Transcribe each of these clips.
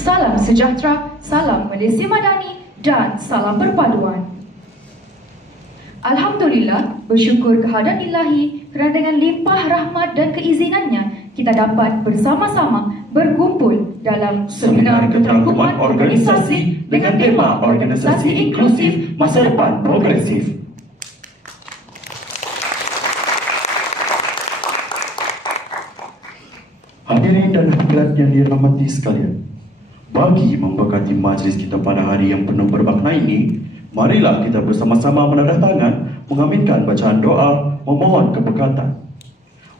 salam sejahtera, salam Malaysia Madani dan salam perpaduan. Alhamdulillah, bersyukur kehadirat Ilahi kerana dengan limpah rahmat dan keizinannya kita dapat bersama-sama berkumpul dalam seminar keterangkuman organisasi dengan tema Organisasi Inklusif Masa Depan Progresif. Hadirin dan hadirat yang dirahmati sekalian, bagi memberkati majlis kita pada hari yang penuh bermakna ini, marilah kita bersama-sama menadah tangan, mengaminkan bacaan doa, memohon keberkatan.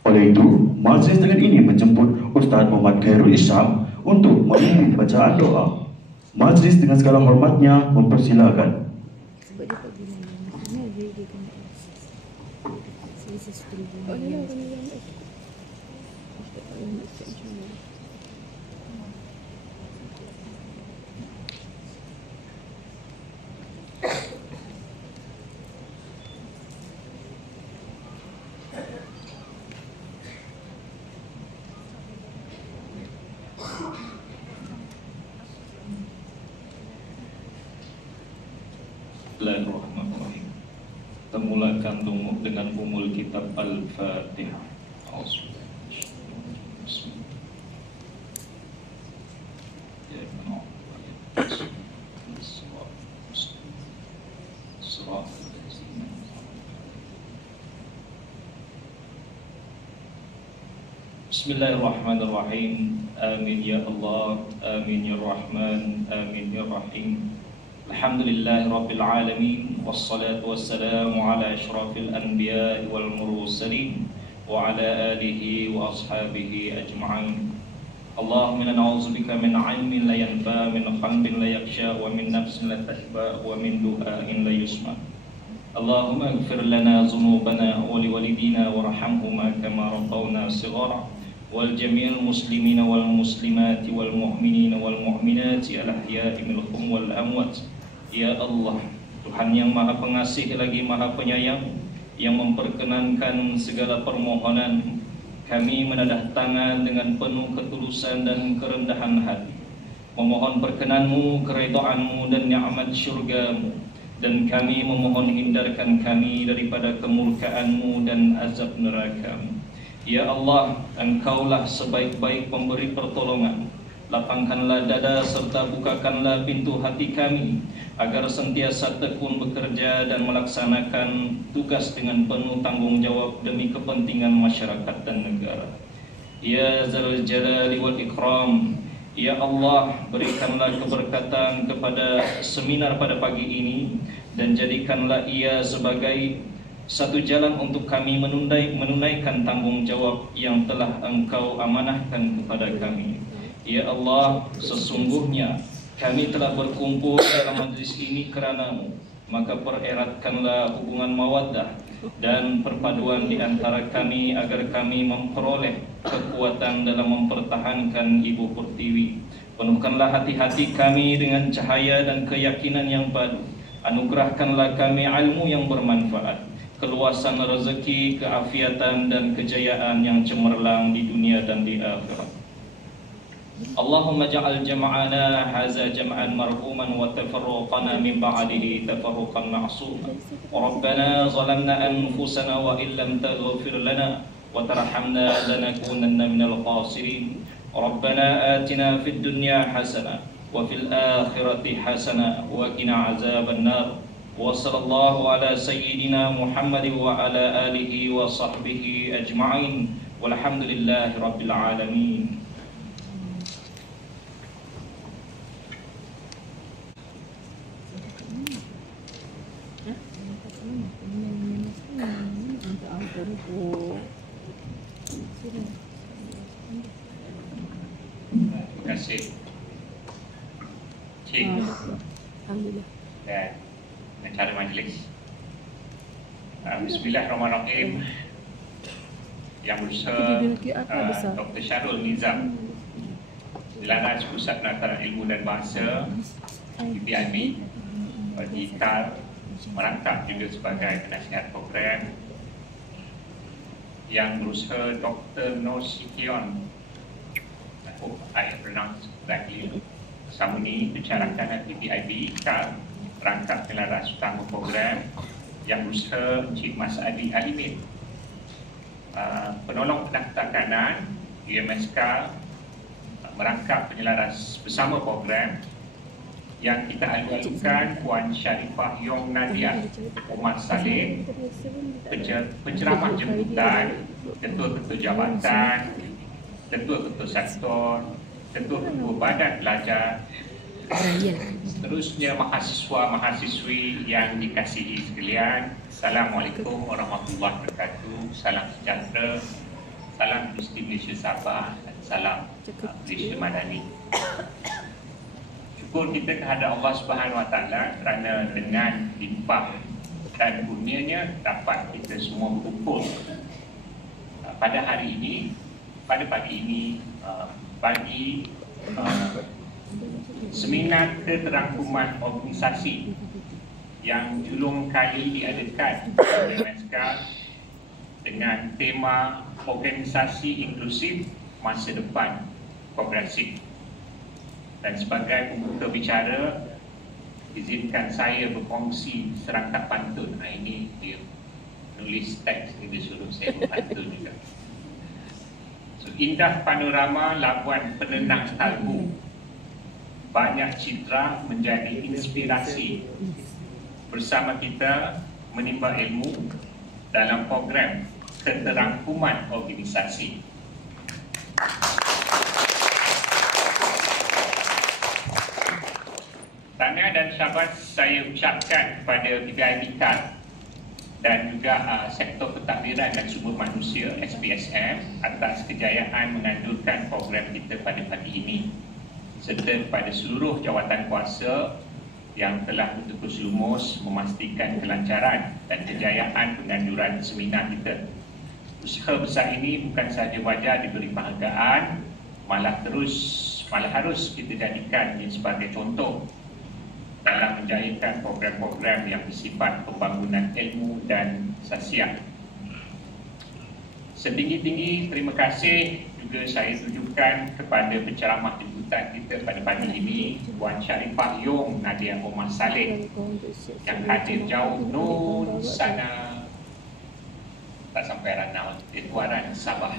Oleh itu, majlis dengan ini menjemput Ustaz Muhammad Khairul Isyam untuk memimpin bacaan doa. Majlis dengan segala hormatnya mempersilakan. Bismillahirrahmanirrahim. Kita mulakan dengan umul kitab Al-Fatihah. Bismillahirrahmanirrahim. Amin ya Allah, amin ya Rahman, amin ya Rahim. Alhamdulillahi Rabbil Alamin. Wassalatu wassalamu ala ashrafil anbiya wal mursalin wa ala alihi wa ashabihi ajma'in. Allahumma na'udzubika min 'ilmin la yanfa, min qalbin la yakhsha, wa min nafsin la tahba, wa min du'ain la yusma. Allahumma ighfir lana dhunubana wa liwalidina warhamhuma kama rabbawna shighara. Wal jami'il muslimina wal muslimati wal mu'minina wal mu'minati al ahya'i minhum wal amwat. Ya Allah, Tuhan yang Maha Pengasih lagi Maha Penyayang, yang memperkenankan segala permohonan kami menadah tangan dengan penuh ketulusan dan kerendahan hati, memohon perkenanmu, keredaanmu dan nikmat syurgamu, dan kami memohon hindarkan kami daripada kemurkaanmu dan azab nerakamu. Ya Allah, Engkaulah sebaik-baik pemberi pertolongan. Lapangkanlah dada serta bukakanlah pintu hati kami agar sentiasa tekun bekerja dan melaksanakan tugas dengan penuh tanggungjawab demi kepentingan masyarakat dan negara. Ya Dzal Jalali wal Ikram, Ya Allah, berikanlah keberkatan kepada seminar pada pagi ini dan jadikanlah ia sebagai satu jalan untuk kami menunaikan tanggungjawab yang telah Engkau amanahkan kepada kami. Ya Allah, sesungguhnya kami telah berkumpul dalam majlis ini kerana-Mu, maka pereratkanlah hubungan mawaddah dan perpaduan di antara kami agar kami memperoleh kekuatan dalam mempertahankan Ibu Pertiwi. Penuhkanlah hati-hati kami dengan cahaya dan keyakinan yang padu. Anugerahkanlah kami ilmu yang bermanfaat, keluasan rezeki, keafiatan dan kejayaan yang cemerlang di dunia dan di akhirat. Allahumma ja'al jama'ana haza jam'an marhuman wa tafarruqana min ba'dihi tafarruqan ma'suman. Rabbana zalamna anfusana wa illam taghfir lana wa tarhamna lanakunanna minal khasirin. Rabbana atina fid dunya hasanah wa fil akhirati hasanah wa qina azaban nar. Wa sallallahu ala sayyidina Muhammad wa ala alihi wa sahbihi ajma'in. Walhamdulillahi rabbil alamin. Terima kasih Cik dan acara majlis. Bismillahirrahmanirrahim. Yang berusaha Dr. Syarul Nizam, Dilanas Pusat Penataran Ilmu dan Bahasa IPIB, digital merangkap juga sebagai penasihat program. Yang berusaha Dr. Nosikion, I hope I pronounced correctly, Sama ni pencarakan PPIB rangkap pelaras utama program yang berusaha Encik Mas Adi Alimin, penolong pendaftar kanan UMSK, merangkap penyelaras bersama program yang kita alu-alukan Puan Sharifah Yong Nadia, Omar Saleh, penceramah jemputan, ketua-ketua jabatan, ketua-ketua sektor, ketua-ketua badan belajar, seterusnya mahasiswa-mahasiswi yang dikasihi sekalian. Assalamualaikum warahmatullahi wabarakatuh. Salam sejahtera, salam Gusti Malaysia Sabah dan salam Malaysia Madani. Syukur kita kehadap Allah Subhanahu Wa Taala kerana dengan limpah dan kurnianya dapat kita semua berkumpul pada hari ini, pada pagi ini, bagi seminar keterangkuman organisasi yang julung kali diadakan oleh UMSK dengan tema organisasi inklusif masa depan progresif. Dan sebagai pembuka bicara, izinkan saya berkongsi serangkap pantun. Ini dia nulis teks ni, dia suruh saya berpantun juga. So, indah panorama labuan penenang Talbu, banyak citra menjadi inspirasi. Bersama kita menimba ilmu dalam program keterangkuman organisasi. Tahniah dan syabas saya ucapkan kepada PPIB dan juga Sektor Pentadbiran dan Sumber Manusia SPSM atas kejayaan menganjurkan program kita pada pagi ini, serta kepada seluruh jawatan kuasa yang telah bertukus lumus memastikan kelancaran dan kejayaan penganjuran seminar kita. Usaha besar ini bukan sahaja wajar diberi penghargaan, malah harus kita jadikan ini sebagai contoh dalam menjayakan program-program yang bersifat pembangunan ilmu dan sasiah. Setinggi-tinggi terima kasih juga saya tujukan kepada penceramah jemputan kita pada pagi ini, Puan Sharifah Yong Nadia Omar Saleh, yang hadir jauh nun sana, tak sampai Ranau, di Tuaran Sabah,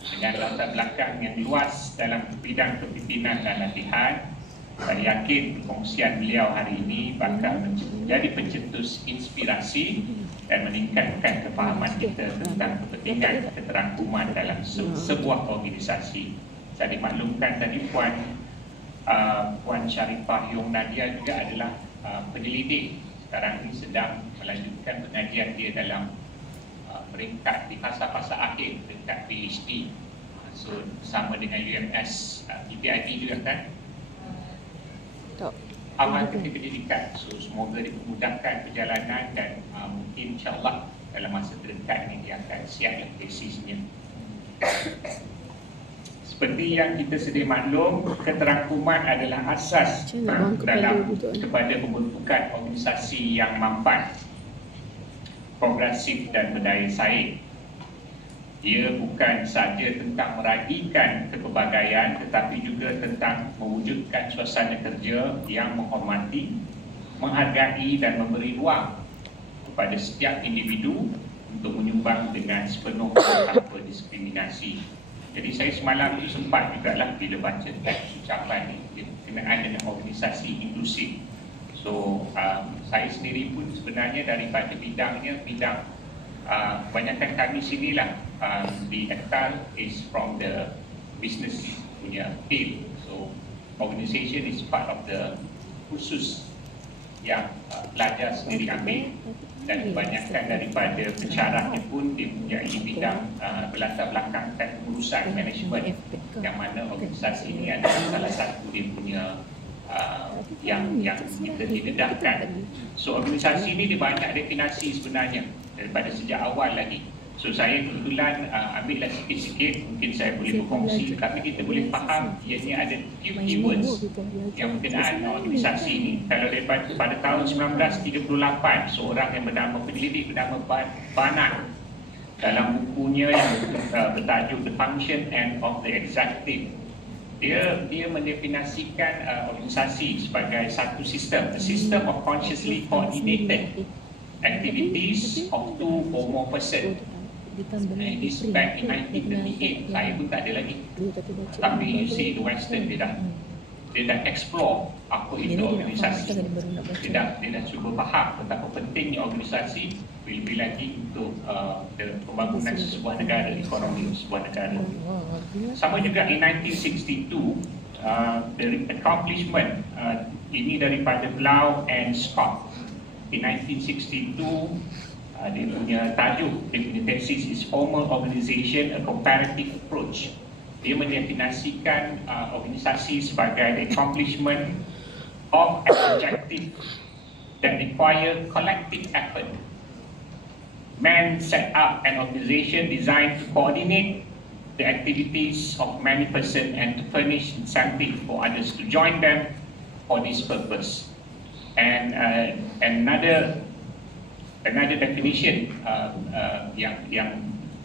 dengan latar belakang yang luas dalam bidang kepimpinan dan latihan. Saya yakin perkongsian beliau hari ini bakal menjadi pencetus inspirasi dan meningkatkan kefahaman kita tentang kepentingan keterangkuman dalam sebuah organisasi. Saya dimaklumkan tadi Puan Sharifah Yong Nadia juga adalah penyelidik. Sekarang ini sedang melanjutkan pengajian dia dalam peringkat di fasa-fasa akhir, peringkat PhD. So bersama dengan UMS PPIB juga kan, amal ketika pendidikan. So semoga dipermudahkan perjalanan dan mungkin insyaAllah dalam masa terdekat ini dia akan siap tesisnya. Seperti yang kita sedia maklum, keterangkuman adalah asas kepada pembentukan organisasi yang mampan, progresif dan berdaya saing. Ia bukan sahaja tentang meragikan kepelbagaian, tetapi juga tentang mewujudkan suasana kerja yang menghormati, menghargai dan memberi ruang kepada setiap individu untuk menyumbang dengan sepenuh tanpa diskriminasi. Jadi saya semalam itu sempat jugalah bila baca teks ucapan ini berkenaan dengan organisasi inklusif. So saya sendiri pun sebenarnya daripada bidangnya, kebanyakan kami sinilah di Ektal is from the business punya field. So organisation is part of the khusus yang pelajar sendiri ambil, dan kebanyakan daripada pensyarahnya pun dia mempunyai bidang berlatar belakangkan urusan manajemen, yang mana organisasi ini adalah salah satu dia punya yang kita didedahkan. So organisasi ini dia banyak definasi sebenarnya daripada sejak awal lagi. So saya kebetulan ambillah sikit-sikit, mungkin saya boleh berkongsi, tapi kita boleh faham ianya ada few keywords yang berkenaan organisasi ini. Kalau pada tahun 1938, seorang yang penyelidik bernama Barnard, dalam bukunya yang bertajuk The Function and of the Executive, Dia mendefinisikan organisasi sebagai satu sistem, a system of consciously coordinated activities of two or more person. This back in 1938, saya pun tak ada lagi. Tapi you see the Western dia dah explore apa itu organisasi. Dia dah cuba faham betapa pentingnya organisasi, lebih lagi untuk pembangunan sebuah negara, ekonomi sebuah negara. Sama juga in 1962, the accomplishment ini daripada Blau and Scott. In 1962, dia punya tajuk, dia punya tesis is Formal Organization, a Comparative Approach. Dia mendefinisikan organisasi sebagai the accomplishment of an objective that require collective effort. Man set up an organization designed to coordinate the activities of many persons and to furnish incentive for others to join them for this purpose. And another definition yang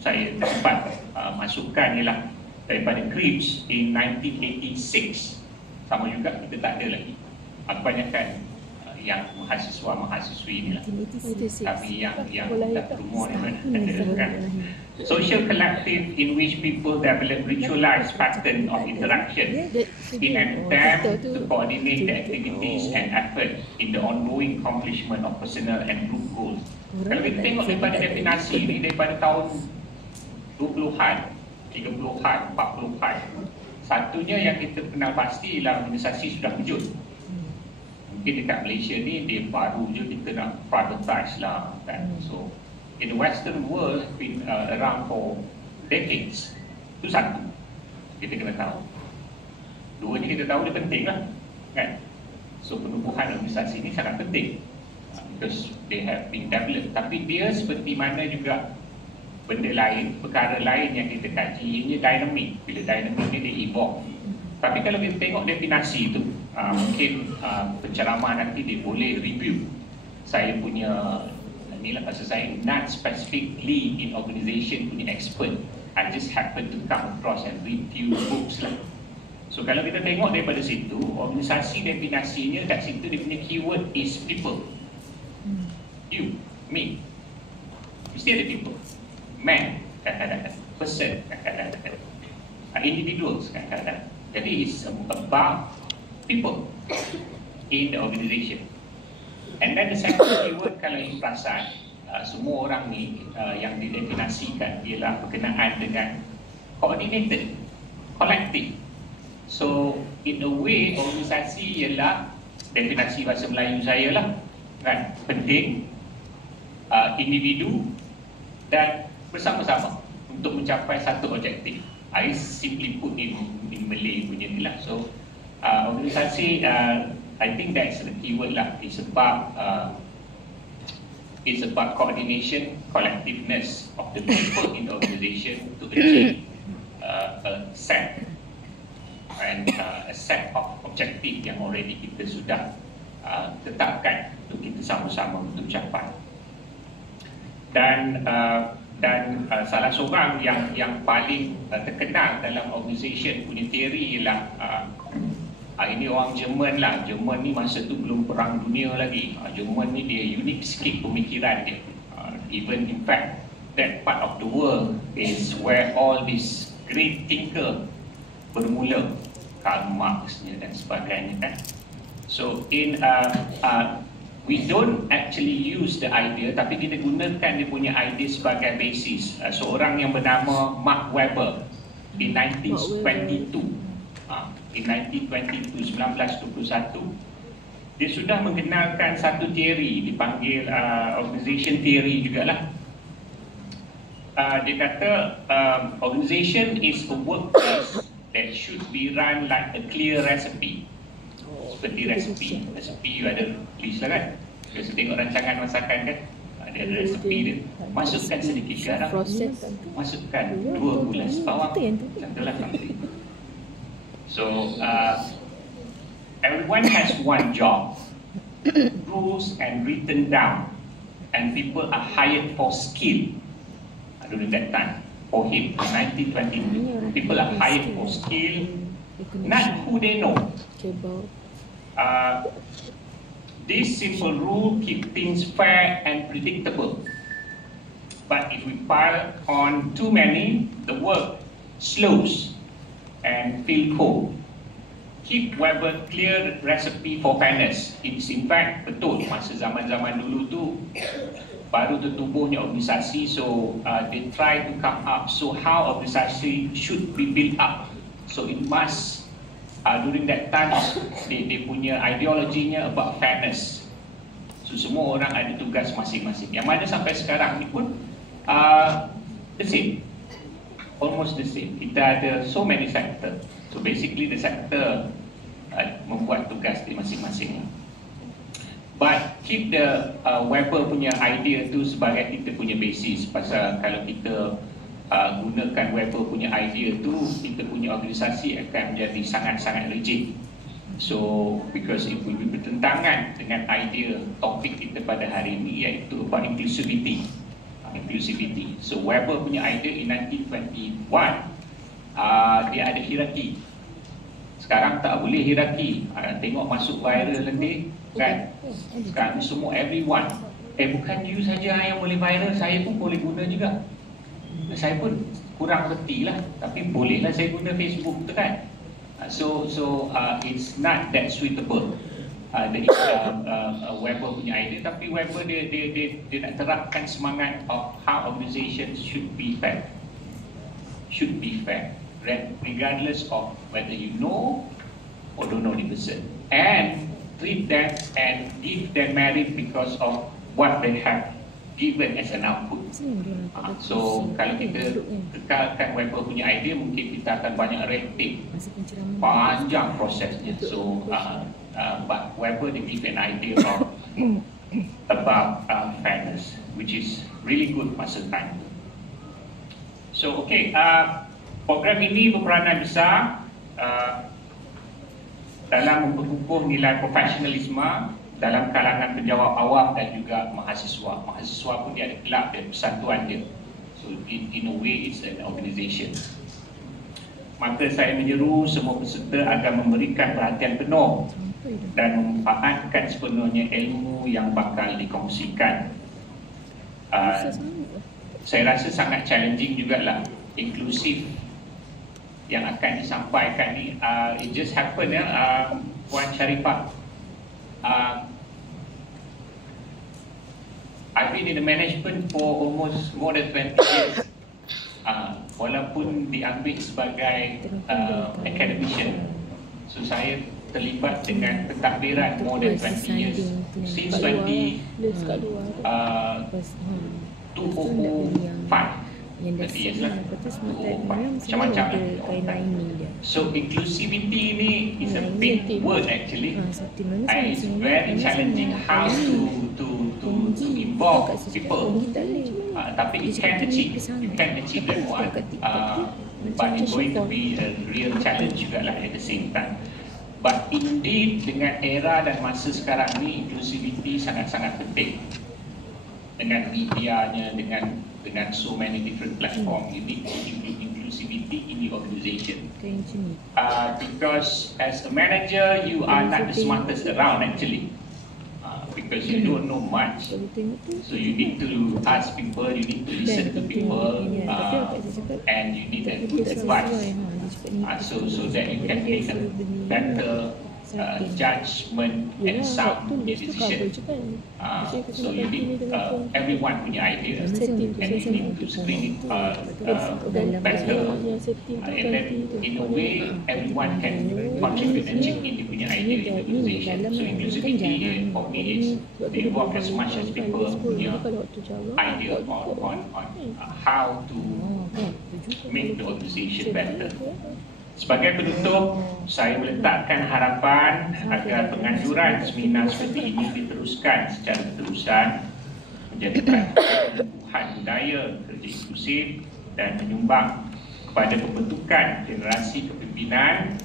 saya dapat masukkan ialah daripada Krebs in 1986. Sama juga, kita tak ada lagi. Kebanyakan yang mahasiswa-mahasiswi ni lah. Tapi yang tak berumur ni kan. Social collective in which people develop ritualized pattern of interaction in an attempt to coordinate the activities and effort in the ongoing accomplishment of personal and group goals. Kalau kita tengok daripada definisi ni daripada tahun 20-an, 30-an, 40-an, satunya yang kita kenal pasti ialah organisasi sudah wujud. Mungkin dekat Malaysia ni dia baru je kita nak privatize lah kan. So in the Western world been around for decades. Itu satu kita kena tahu. Dua ni kita tahu dia penting lah kan. So penubuhan organisasi ni sangat penting because they have been developed. Tapi dia seperti mana juga benda lain, perkara lain yang kita kaji, ini dynamic. Bila dynamic ni dia evolve. Tapi kalau kita tengok definisi tu, mungkin penceramah nanti dia boleh review saya punya inilah, pasal saya not specifically in organisation punya expert. I just happen to come across and read few books lah. So kalau kita tengok daripada situ, organisasi definisinya kat situ dia punya keyword is people. You, me. Mesti ada people. Man, kadang-kadang. Person, kadang-kadang. Individuals, kadang-kadang. Jadi it's about people in the organisation. And then the second keyword, kalau you perasan, semua orang ni yang didefinisikan ialah berkenaan dengan coordinated, collective. So in a way, organisasi ialah definisi bahasa Melayu saya lah, kan, penting, individu dan bersama-sama untuk mencapai satu objektif. I simply put in Malay punya ni lah. So organisasi, I think that's the keyword lah. It's about coordination, collectiveness of the people in the organisation to achieve a set of objektif yang already kita sudah tetapkan untuk kita sama-sama untuk capai. Dan salah seorang yang paling terkenal dalam organisation punya teori ialah ini orang Jerman lah. Jerman ni masa tu belum perang dunia lagi. Jerman ni dia unik sikit pemikiran dia. Even in fact that part of the world is where all this great thinker bermula, Karl Marx dan sebagainya kan. So in we don't actually use the idea, tapi kita gunakan dia punya idea sebagai basis. Seorang yang bernama Mark Webber in 1922. In 1921, dia sudah mengenalkan satu teori dipanggil organization theory jugalah. Dia kata organization is a workplace that should be run like a clear recipe. Seperti resepi you ada tulis lah kan. Kita tengok rancangan masakan kan, ada resepi dia. Masukkan sedikit garam, masukkan 2 bulas bawang, contohlah nanti. So everyone has one job, rules and written down, and people are hired for skill. During that time, for him, in 1920, people are hired for skill, not who they know. This simple rule keep things fair and predictable. But if we pile on too many, the work slows and feel cold. Keep Weber clear recipe for fairness. It's in fact betul masa zaman-zaman dulu tu baru tertubuhnya organisasi, so they try to come up, so how organisasi should be built up. So it must during that time they punya ideologinya about fairness. So semua orang ada tugas masing-masing. Yang mana sampai sekarang ni pun the same, almost the same. Kita ada so many sector. So basically the sector membuat tugas di masing-masing. But keep the Weber punya idea tu sebagai kita punya basis. Pasal kalau kita gunakan Weber punya idea tu, kita punya organisasi akan menjadi sangat-sangat rigid. So because if we bertentangan dengan idea topik kita pada hari ini, iaitu about inclusivity. So Weber punya idea in 1921 dia ada hierarki. Sekarang tak boleh hierarki. Tengok masuk viral nanti kan. Sekarang semua everyone. Bukan you saja yang boleh viral, saya pun boleh guna juga. Saya pun kurang reti lah, tapi bolehlah saya guna Facebook tu kan. So it's not that suitable. Weber punya idea, tapi Weber dia nak terapkan semangat of how organization should be fair. Should be fair, regardless of whether you know or don't know the person, and treat them and give them merit because of what they have given as an output. So kalau kita kekalkan Weber punya idea, mungkin kita akan banyak red tape, panjang prosesnya. So but Weber they give an idea about fairness, which is really good masa time. So okay, program ini berperanan besar dalam memperkukuh nilai profesionalisme dalam kalangan penjawat awam dan juga mahasiswa. Mahasiswa pun dia ada kelab dan persatuan dia. So in a way it's an organisation. Maka saya menyeru semua peserta agar memberikan perhatian penuh dan memanfaatkan sepenuhnya ilmu yang bakal dikongsikan. Saya rasa sangat challenging jugalah, inklusif yang akan disampaikan ni. It just happen Puan Sharifah, I've been in the management for almost more than 20 years. Walaupun diambil sebagai academician, so saya terlibat dengan pentadbiran more than 20 years. Since 2005, 20 years lah, macam-macam lah. So inclusivity ni is a big word actually, and it's very challenging how to involve people. Tapi you can achieve that one, but it's going to be a real challenge juga lah at the same time. But indeed dengan era dan masa sekarang ni, inclusivity sangat-sangat penting. Dengan medianya, dengan so many different platform, you need to include inclusivity in the organization. Because as a manager, you are not the smartest around actually. Because you don't know much, so you need to ask people, you need to listen to people, and you need a good advice, so that you can make a better judgment and sound decision. So you need everyone punya idea, and you need to screen it better, and then in a way everyone can contribute and chip in punya idea in the organization. So inclusivity for me is they involve as much as people punya idea on how to make the organization better. Sebagai penutup, saya meletakkan harapan agar penganjuran seminar seperti ini diteruskan secara terusan, menjadikan penubuhan budaya kerja inklusif dan menyumbang kepada pembentukan generasi kepimpinan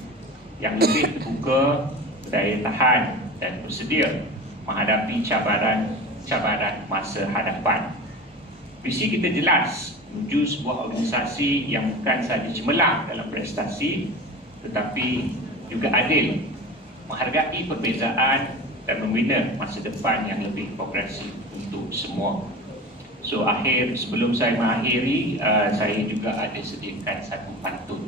yang lebih terbuka, daya tahan dan bersedia menghadapi cabaran masa hadapan. Visi kita jelas, menuju sebuah organisasi yang bukan sahaja cemerlang dalam prestasi, tetapi juga adil, menghargai perbezaan dan membina masa depan yang lebih progresif untuk semua. So sebelum saya mengakhiri, saya juga ada sediakan satu pantun.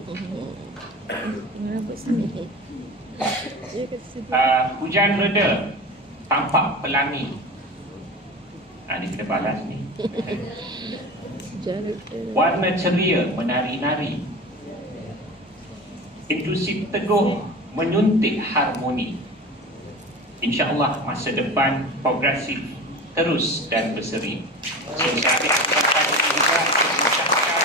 Hujan reda, tampak pelangi. Ini kita balas ni. Warna ceria menari-nari, industri teguh menyuntik harmoni. InsyaAllah masa depan progresif terus dan berseri. Saya ambil kesempatan ini juga untuk mengucapkan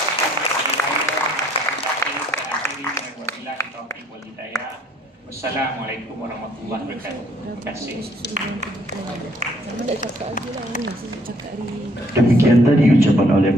Wassalamualaikum warahmatullahi wabarakatuh. Terima kasih. Demikian tadi ucapan oleh